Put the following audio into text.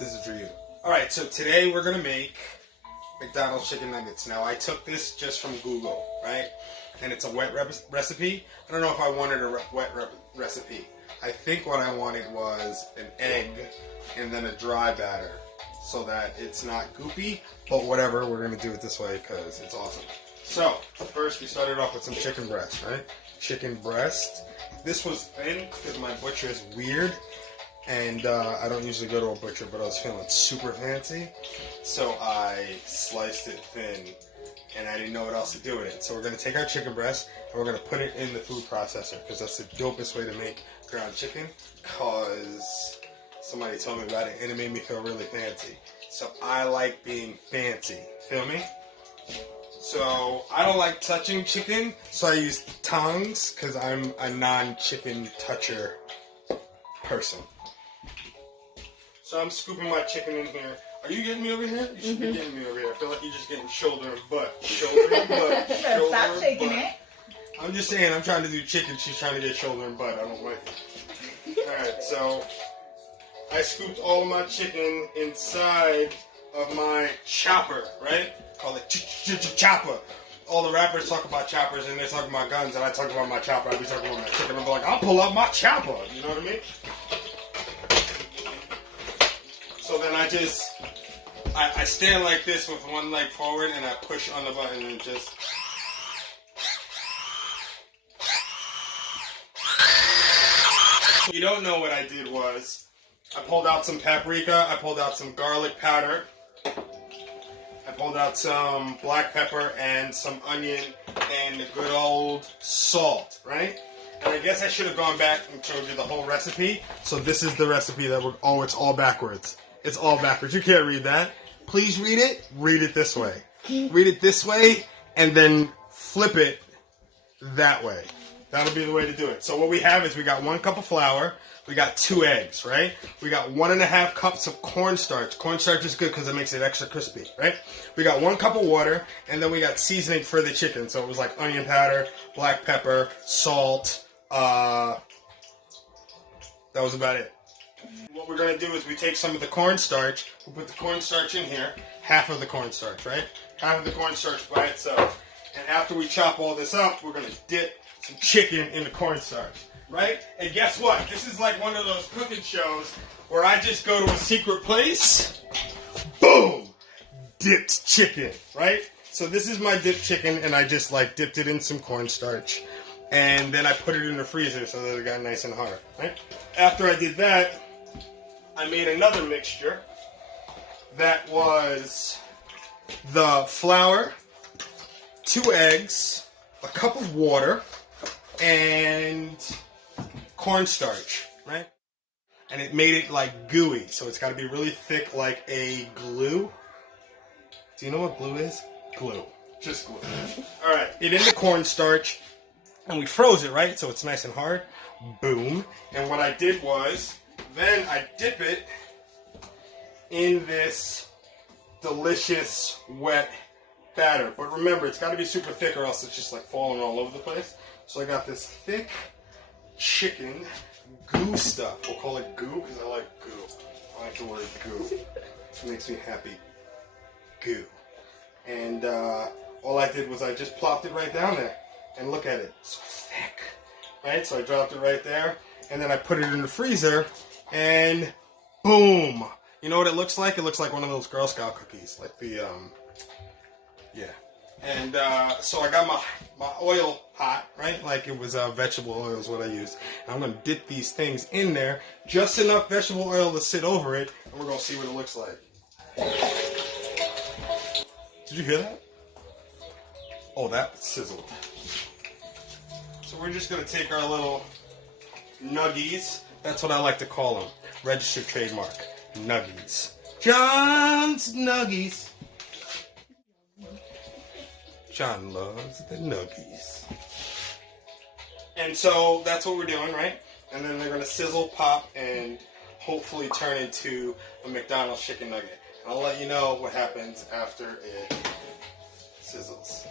This is for you. Alright, so today we're gonna make McDonald's chicken nuggets. Now I took this just from Google, right? And it's a wet recipe. I don't know if I wanted a wet recipe. I think what I wanted was an egg and then a dry batter so that it's not goopy, but whatever, we're gonna do it this way because it's awesome. So, first we started off with some chicken breast, right? Chicken breast. This was thin because my butcher is weird. And I don't usually go to a butcher, but I was feeling super fancy. So I sliced it thin, and I didn't know what else to do with it. So we're going to take our chicken breast, and we're going to put it in the food processor, because that's the dopest way to make ground chicken, because somebody told me about it, and it made me feel really fancy. So I like being fancy. Feel me? So I don't like touching chicken, so I use tongs, because I'm a non-chicken toucher person. So I'm scooping my chicken in here. Are you getting me over here? You should be getting me over here. I feel like you're just getting shoulder and butt. Shoulder and butt. Shoulder Stop and shaking butt. it. I'm just saying, I'm trying to do chicken. She's trying to get shoulder and butt. I don't like it. Alright, so I scooped all of my chicken inside of my chopper, right? Call it chopper. All the rappers talk about choppers and they're talking about guns, and I talk about my chopper. I be talking about my chicken. I'm like, I'll pull out my chopper. You know what I mean? So then I stand like this with one leg forward and I push on the button and just... You don't know what I did was, I pulled out some paprika, I pulled out some garlic powder, I pulled out some black pepper and some onion and the good old salt, right? And I guess I should have gone back and showed you the whole recipe. So this is the recipe that we're... Oh, it's all backwards. It's all backwards. You can't read that. Please read it. Read it this way. Read it this way and then flip it that way. That'll be the way to do it. So what we have is we got 1 cup of flour. We got 2 eggs, right? We got 1.5 cups of cornstarch. Cornstarch is good because it makes it extra crispy, right? We got 1 cup of water, and then we got seasoning for the chicken. So it was like onion powder, black pepper, salt. That was about it. What we're going to do is we take some of the cornstarch, we'll put the cornstarch in here, half of the cornstarch, right? Half of the cornstarch by itself. And after we chop all this up, we're going to dip some chicken in the cornstarch, right? And guess what? This is like one of those cooking shows where I just go to a secret place, boom, dipped chicken, right? So this is my dipped chicken, and I just like dipped it in some cornstarch. And then I put it in the freezer so that it got nice and hard, right? After I did that, I made another mixture that was the flour, 2 eggs, a cup of water, and cornstarch, right? And it made it like gooey, so it's got to be really thick like a glue. Do you know what glue is? Glue. Just glue. All right, it in the cornstarch, and we froze it, right? So it's nice and hard. Boom. And what I did was, then I dip it in this delicious wet batter. But remember, it's got to be super thick or else it's just like falling all over the place. So I got this thick chicken goo stuff. We'll call it goo because I like goo. I like the word goo. It makes me happy. Goo. And all I did was I just plopped it right down there. And look at it. So thick. Right? So I dropped it right there. And then I put it in the freezer. And boom. You know what it looks like? It looks like one of those Girl Scout cookies. Like the, yeah. And so I got my oil hot, right? Like it was vegetable oil is what I used. And I'm going to dip these things in there. Just enough vegetable oil to sit over it. And we're going to see what it looks like. Did you hear that? Oh, that sizzled. So we're just going to take our little Nuggies. That's what I like to call them. Registered trademark. Nuggies. John's Nuggies. John loves the Nuggies. And so that's what we're doing, right? And then they're going to sizzle, pop, and hopefully turn into a McDonald's chicken nugget. And I'll let you know what happens after it sizzles.